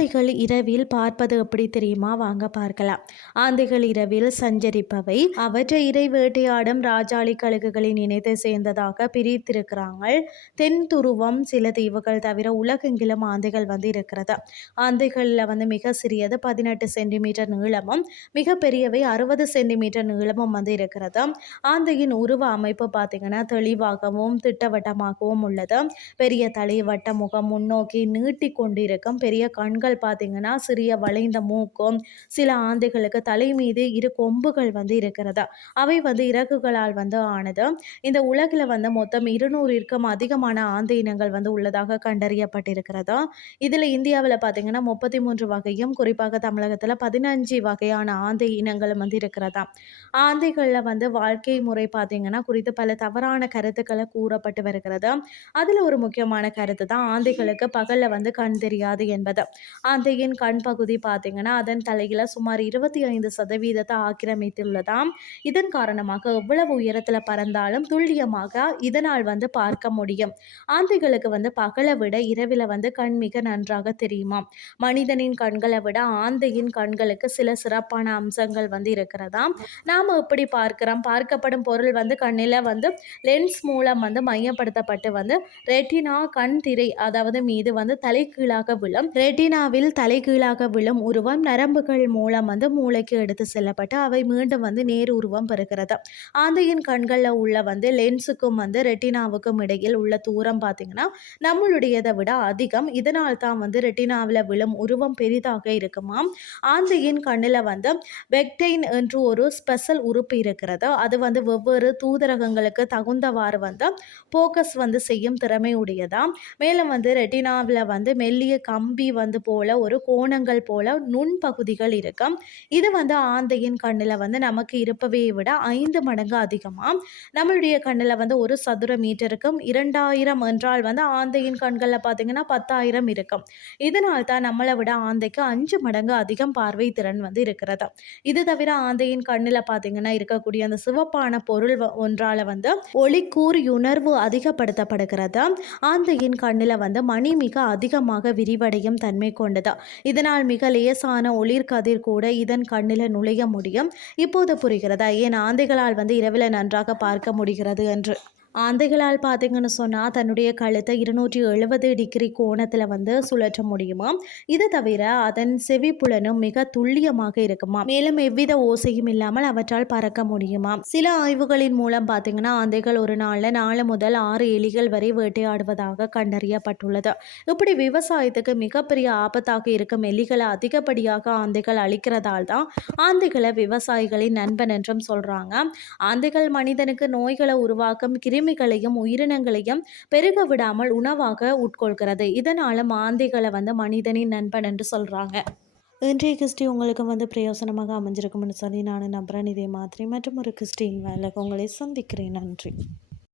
ஆந்தைகள் இரவில் பார்ப்பது எப்படி தெரியுமா? வாங்க பார்க்கலாம். ஆந்தைகள் இரவில் சஞ்சரிப்பவை. அவற்றை இறை வேட்டையாடும் ராஜாளி கழுகுகளின் இணைத்தை சேர்ந்ததாக பிரித்திருக்கிறாங்க தென் துருவம் சில தீவுகள் தவிர உலகெங்கிலும் ஆந்தைகள் வந்து இருக்கிறது. ஆந்தைகளில் வந்து மிக சிறியது பதினெட்டு சென்டிமீட்டர் நீளமும் மிக பெரியவை அறுபது சென்டிமீட்டர் நீளமும் வந்து இருக்கிறது. ஆந்தையின் உருவ அமைப்பு பார்த்தீங்கன்னா தெளிவாகவும் திட்டவட்டமாகவும் உள்ளது. பெரிய தலை வட்ட முகம் முன்னோக்கி நீட்டி கொண்டிருக்கும் பெரிய கண்கள் பார்த்தீங்கன்னா சிறிய வளைந்த மூக்கும் சில ஆந்தைகளுக்கு தலை மீது இரு கொம்புகள் வந்து இருக்கிறது? அவை வந்து இறகுகளால் வந்து ஆனது. இந்த உலகில் வந்து மொத்தம் இருநூறிற்கும் அதிகமான ஆந்தை இனங்கள் வந்து உள்ளதாக கண்டறியப்பட்டிருக்கிறது? இதில் இந்தியாவில் பார்த்தீங்கன்னா முப்பத்தி மூன்று வகையும் குறிப்பாக தமிழகத்தில் பதினஞ்சு வகையான ஆந்தை இனங்களும் வந்து இருக்கிறதா? ஆந்தைகளில் வந்து வாழ்க்கை முறை பார்த்தீங்கன்னா குறித்து பல தவறான கருத்துக்களை கூறப்பட்டு வருகிறது. அதில் ஒரு முக்கியமான கருத்து தான் ஆந்தைகளுக்கு பகலில் வந்து கண் தெரியாது என்பது. ஆந்தையின் கண் பகுதி பார்த்தீங்கன்னா அதன் தலையில் சுமார் இருபத்தி ஐந்து சதவீதத்தை ஆக்கிரமித்துள்ளதாம். இதன் காரணமாக எவ்வளவு உயரத்தில் பறந்தாலும் துல்லியமாக இதனால் வந்து பார்க்க முடியும். ஆந்தைகளுக்கு வந்து பகலை விட இரவில் வந்து கண் மிக நன்றாக தெரியுமா மனிதனின் கண்களை விட ஆந்தையின் கண்களுக்கு சில சிறப்பான அம்சங்கள் வந்து இருக்கிறதாம். நாம் எப்படி பார்க்கிறோம்? பார்க்கப்படும் பொருள் வந்து கண்ணில் வந்து லென்ஸ் மூலம் வந்து மையப்படுத்தப்பட்டு வந்து ரெட்டினா கண் திரை அதாவது மீது வந்து தலைகீழாக விழும். ரெட்டினாவில் தலைகீழாக விழும் உருவம் நரம்புகள் மூலம் வந்து மூளைக்கு எடுத்து செல்லப்பட்டு அவை மீண்டும் வந்து நேர் உருவம் பெறுகிறது. ஆந்தையின் கண்களில் உள்ள வந்து லென்ஸுக்கும் வந்து ரெட்டினாவுக்கும் இடையில் உள்ள தூரம் பார்த்தீங்கன்னா நம்மளுடையதை விட அதிகம். இதனால் தான் வந்து ரெட்டினாவில் விழும் உருவம் பெரிதாக இருக்குமாம் ஆந்தையின் கண்ணில் வந்து வெக்டைன் என்று ஒரு ஸ்பெஷல் உறுப்பு இருக்கிறது. அது வந்து வெவ்வேறு தூதரகங்களுக்கு தகுந்தவாறு வந்து ஃபோக்கஸ் வந்து செய்யும் திறமை உடையதாம் மேலும் வந்து ரெட்டினாவில் வந்து மெல்லிய கம்பி வந்து போ போல ஒரு கோணங்கள் போல நுண் பகுதிகள் இருக்கும். இது வந்து ஆந்தையின் கண்ணில் வந்து நமக்கு இருப்பவை விட ஐந்து மடங்கு அதிகமாக நம்மளுடைய கண்ணில் வந்து ஒரு சதுர மீட்டருக்கும் இரண்டாயிரம் என்றால் வந்து ஆந்தையின் கண்களில் பார்த்தீங்கன்னா பத்தாயிரம் இருக்கும். இதனால் தான் நம்மளை விட ஆந்தைக்கு அஞ்சு மடங்கு அதிகம் பார்வை திறன் வந்து இருக்கிறது. இது தவிர ஆந்தையின் கண்ணில் பார்த்தீங்கன்னா இருக்கக்கூடிய அந்த சிவப்பான பொருள் ஒன்றால் வந்து ஒளிக்கூறியுணர்வு அதிகப்படுத்தப்படுகிறது. ஆந்தையின் கண்ணில் வந்து மணி மிக அதிகமாக விரிவடையும் தன்மை கொண்டது? இதனால் மிக லேசான ஒளிர்கதிர் கூட இதன் கண்ணில் நுழைய முடியும். இப்போது புரிகிறதா? ஏன் ஆந்தைகளால் வந்து இரவில் நன்றாக பார்க்க முடிகிறது என்று. ஆந்தைகளால் பார்த்தீங்கன்னு சொன்னால் தன்னுடைய கழுத்தை இருநூற்றி எழுபது டிகிரி கோணத்தில் வந்து சுழற்ற முடியுமா? இது தவிர அதன் செவிப்புலனும் மிக துல்லியமாக இருக்குமா? மேலும் எவ்வித ஓசையும் இல்லாமல் அவற்றால் பறக்க முடியுமா? சில ஆய்வுகளின் மூலம் பார்த்தீங்கன்னா ஆந்தைகள் ஒரு நாளில் நாலு முதல் ஆறு எலிகள் வரை வேட்டையாடுவதாக கண்டறியப்பட்டுள்ளது. இப்படி விவசாயத்துக்கு மிகப்பெரிய ஆபத்தாக இருக்கும் எலிகளை அதிகப்படியாக ஆந்தைகள் அழிக்கிறதால் தான் ஆந்தைகளை விவசாயிகளின் நண்பன் என்றும் சொல்கிறாங்க ஆந்தைகள் மனிதனுக்கு நோய்களை உருவாக்கும் கிரி கிருமிகளையும் உயிரினங்களையும் பெருக விடாமல் உணவாக உட்கொள்கிறது. இதனால் மாந்தைகளை வந்து மனிதனின் நண்பன் என்று சொல்கிறாங்க இன்றைய கிறிஸ்டி உங்களுக்கு வந்து பிரயோசனமாக அமைஞ்சிருக்கும்னு சொல்லி நான் நம்புகிறேன் இதே மாதிரி மற்றும் ஒரு கிறிஸ்டின் வேலை உங்களை சந்திக்கிறேன். நன்றி.